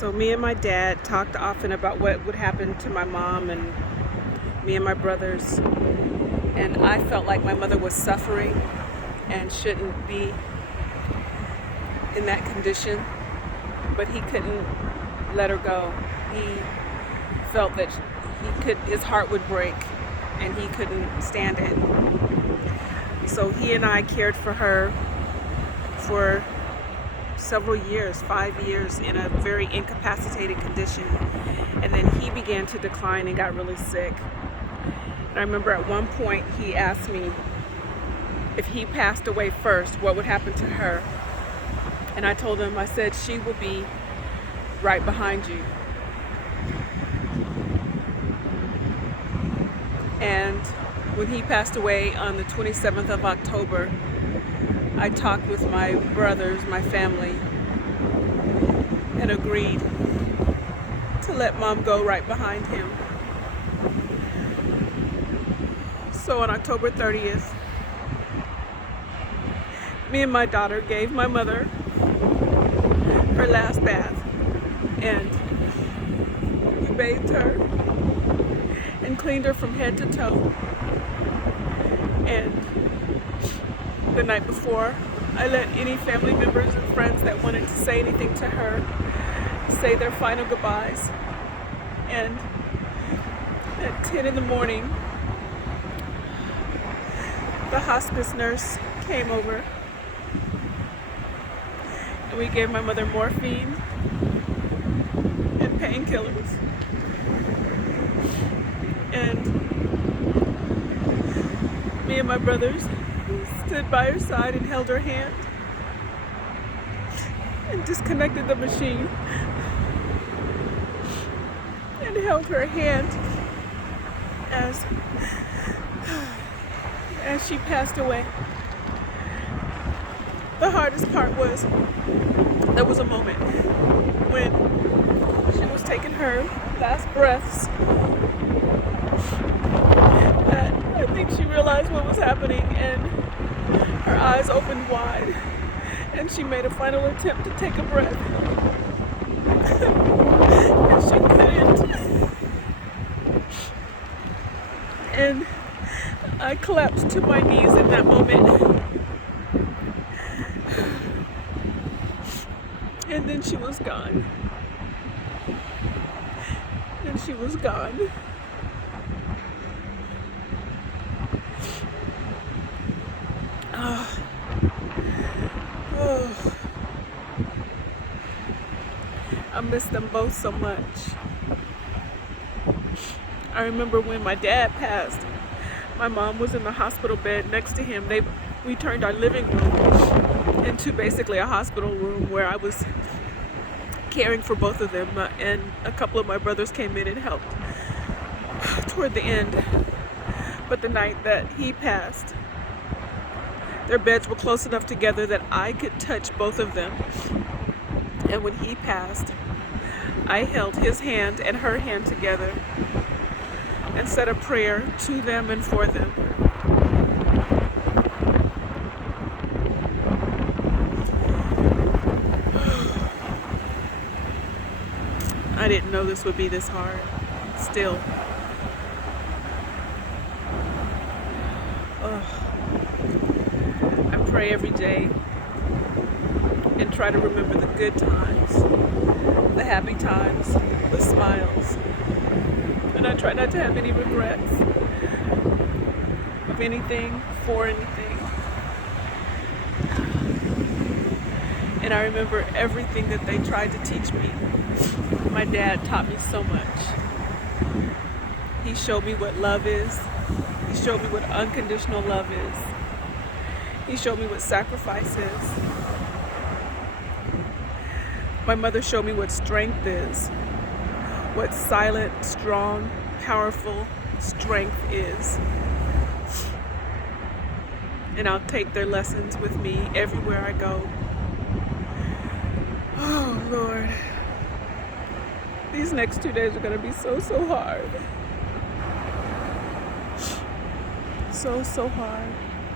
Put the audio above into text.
So me and my dad talked often about what would happen to my mom and me and my brothers. And I felt like my mother was suffering and shouldn't be in that condition. But he couldn't let her go. He felt that his heart would break and he couldn't stand it. So he and I cared for her for several years, 5 years, in a very incapacitated condition. And then he began to decline and got really sick. And I remember at one point he asked me if he passed away first, what would happen to her? And I told him, I said, she will be right behind you. And when he passed away on the 27th of October, I talked with my brothers, my family, and agreed to let Mom go right behind him. So on October 30th, me and my daughter gave my mother her last bath, and we bathed her and cleaned her from head to toe. And the night before, I let any family members and friends that wanted to say anything to her say their final goodbyes. And at 10 in the morning, the hospice nurse came over and we gave my mother morphine and painkillers. And me and my brothers stood by her side and held her hand and disconnected the machine and held her hand as she passed away. The hardest part was there was a moment when she was taking her last breaths that I think she realized what was happening, and her eyes opened wide and she made a final attempt to take a breath. And she couldn't. And I collapsed to my knees in that moment. And then she was gone. And she was gone. I miss them both so much. I remember when my dad passed, my mom was in the hospital bed next to him. We turned our living room into basically a hospital room where I was caring for both of them, and a couple of my brothers came in and helped toward the end. But the night that he passed, their beds were close enough together that I could touch both of them. And when he passed, I held his hand and her hand together and said a prayer to them and for them. I didn't know this would be this hard. Still. I pray every day and try to remember the good times, the happy times, the smiles. And I try not to have any regrets of anything, for anything. And I remember everything that they tried to teach me. My dad taught me so much. He showed me what love is. He showed me what unconditional love is. He showed me what sacrifice is. My mother showed me what strength is, what silent, strong, powerful strength is. And I'll take their lessons with me everywhere I go. Oh, Lord. These next 2 days are going to be so hard. So hard.